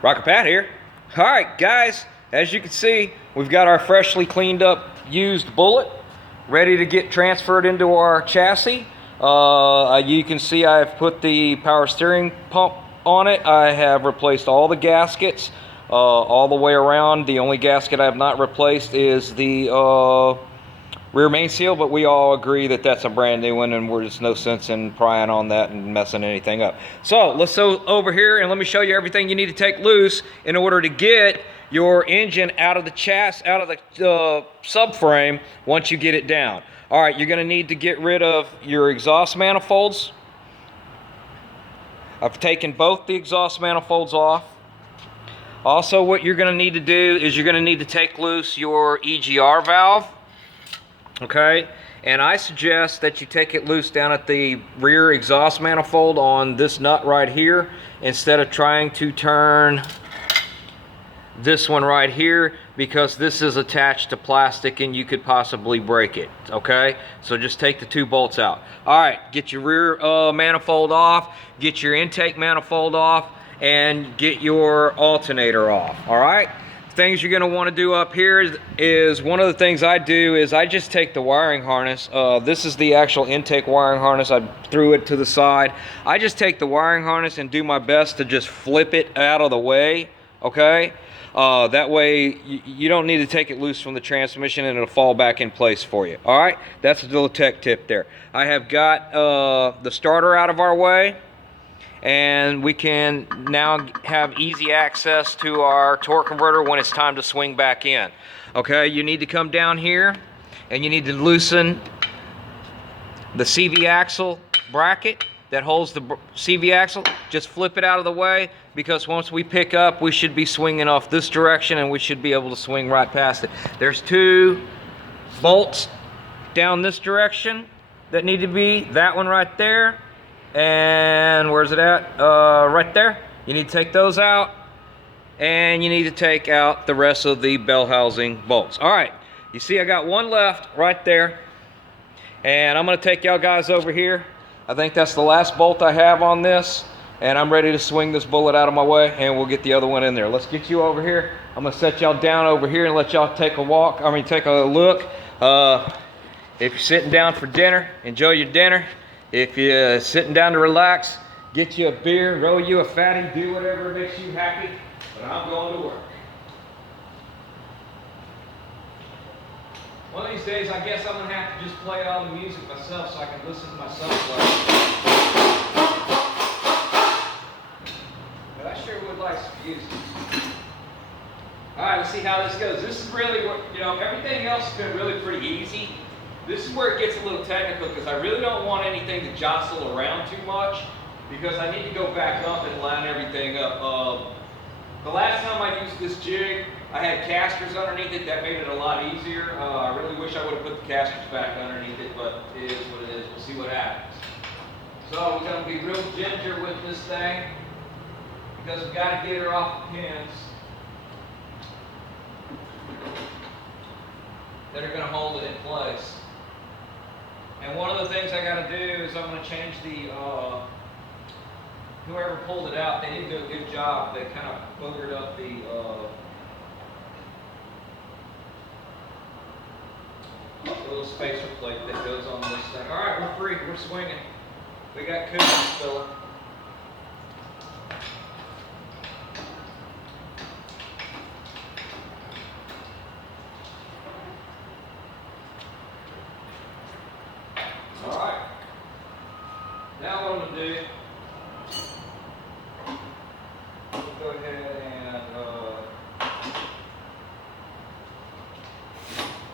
Rocket Pat here. All right, guys, as you can see, we've got our freshly cleaned up used Bullet ready to get transferred into our chassis. You can see I've put the power steering pump on it. I have replaced all the gaskets all the way around. The only gasket I have not replaced is the rear main seal, but we all agree that that's a brand new one, and there's no sense in prying on that and messing anything up. So let's go over here and let me show you everything you need to take loose in order to get your engine out of the chassis, out of the subframe once you get it down. All right, you're going to need to get rid of your exhaust manifolds. I've taken both the exhaust manifolds off. Also, what you're going to need to do is you're going to need to take loose your EGR valve. Okay, and I suggest that you take it loose down at the rear exhaust manifold on this nut right here instead of trying to turn this one right here, because this is attached to plastic and you could possibly break it. Okay, so just take the two bolts out. All right, get your rear manifold off, get your intake manifold off, and get your alternator off. All right, things you're going to want to do up here is one of the things I do is I just take the wiring harness. This is the actual intake wiring harness. I threw it to the side. I just take the wiring harness and do my best to just flip it out of the way. Okay, that way you don't need to take it loose from the transmission and it'll fall back in place for you. All right, that's a little tech tip there. I have got the starter out of our way, and we can now have easy access to our torque converter when it's time to swing back in. Okay, you need to come down here and you need to loosen the CV axle bracket that holds the CV axle. Just flip it out of the way, because once we pick up, we should be swinging off this direction and we should be able to swing right past it. There's two bolts down this direction that need to be, that one right there, and where's it at? Right there. You need to take those out, and you need to take out the rest of the bell housing bolts. All right, you see I got one left right there, and I'm going to take y'all guys over here. I think that's the last bolt I have on this, and I'm ready to swing this Bullet out of my way, and we'll get the other one in there. Let's get you over here. I'm going to set y'all down over here and let y'all take a walk. Take a look. If you're sitting down for dinner, enjoy your dinner. If you're sitting down to relax, get you a beer, roll you a fatty, do whatever makes you happy, but I'm going to work. One of these days, I guess I'm going to have to just play all the music myself so I can listen to myself play. But I sure would like some music. All right, let's see how this goes. This is really what, everything else has been really pretty easy. This is where it gets a little technical, because I really don't want anything to jostle around too much, because I need to go back up and line everything up. The last time I used this jig, I had casters underneath it. That made it a lot easier. I really wish I would have put the casters back underneath it, but it is what it is. We'll see what happens. So we're going to be real ginger with this thing, because we've got to get her off the pins that are going to hold it in place. And one of the things I got to do is I'm going to change the, whoever pulled it out, they didn't do a good job. They kind of boogered up the little spacer plate that goes on this thing. All right, we're free. We're swinging. We got cookies filling. All right. Now what I'm going to do, we'll go ahead and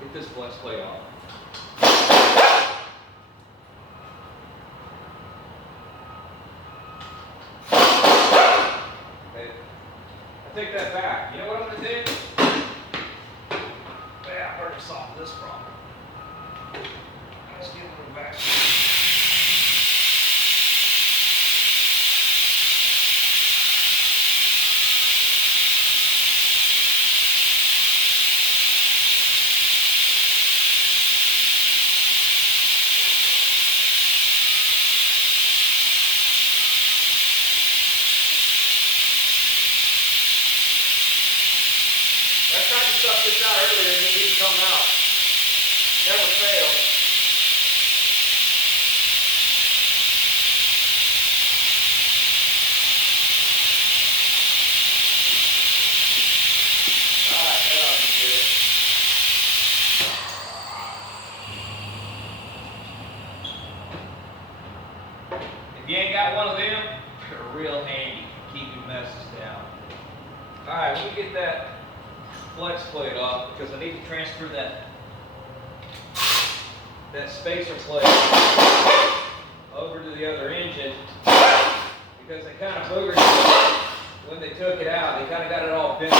get this flex plate off. Okay. I take that back. You know what I'm going to do? Yeah, I already solved this problem. Let's get a little back. earlier and it didn't come out. Never failed. Alright, that ought to be good. If you ain't got one of them, they're real handy for keeping messes down. Alright, let me get that flex plate off because I need to transfer that spacer plate over to the other engine because they kind of boogered it when they took it out. They kind of got it all bent.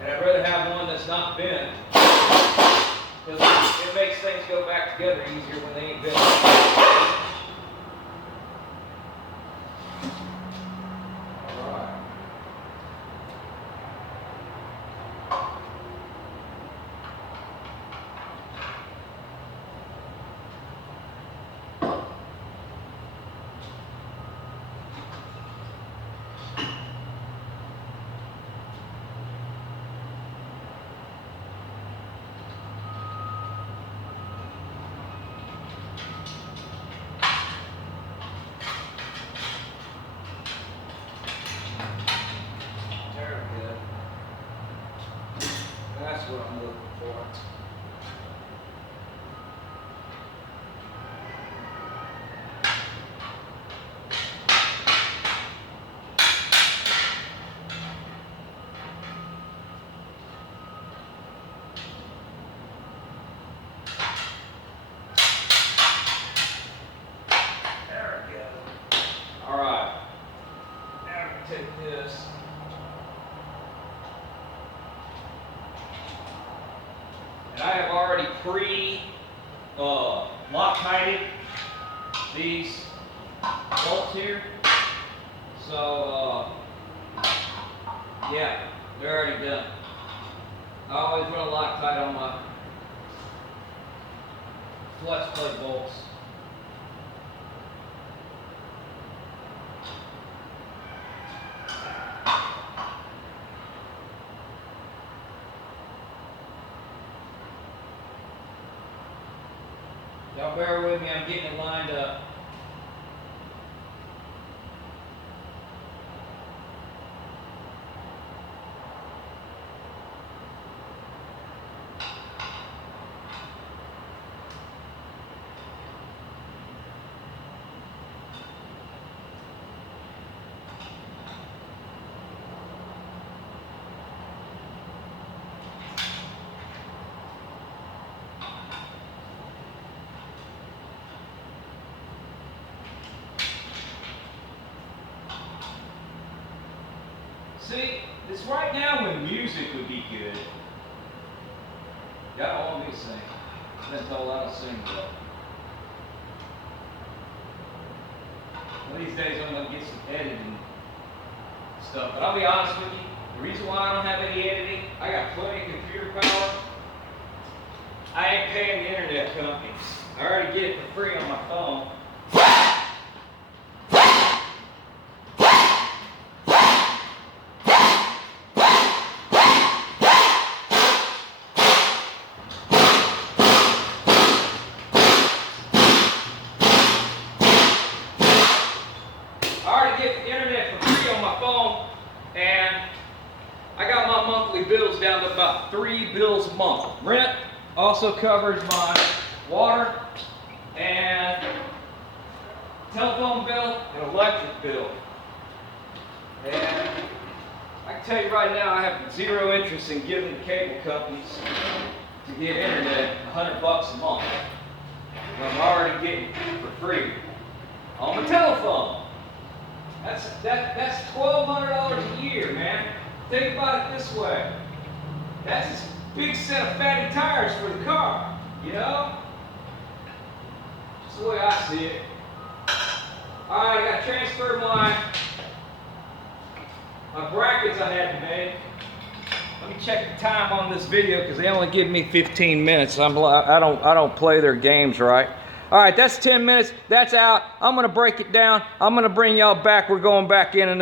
And I'd rather have one that's not bent because it makes things go back together easier when they ain't bent. That's what I'm looking for. There we go. All right. Now we take this. And I have already Loctited these bolts here. So, yeah, they're already done. I always run a Loctite on my flex plate bolts. Y'all bear with me, I'm getting it lined up. See, it's right now when music would be good. Y'all want me to sing. I've been told I don't sing well. One of these days I'm going to get some editing stuff. But I'll be honest with you, the reason why I don't have any editing, I got plenty of computer power. I ain't paying the internet companies. I already get it for free on my phone. And I got my monthly bills down to about 3 bills a month. Rent also covers my water and telephone bill and electric bill. And I can tell you right now, I have zero interest in giving the cable companies to get internet $100 a month. When I'm already getting it for free on my telephone. That's $1,200 a year, man. Think about it this way. That's a big set of fatty tires for the car, you know? That's the way I see it. All right, I got to transfer my brackets I had to make. Let me check the time on this video because they only give me 15 minutes. I don't play their games right. All right, that's 10 minutes. That's out. I'm going to break it down. I'm going to bring y'all back. We're going back in a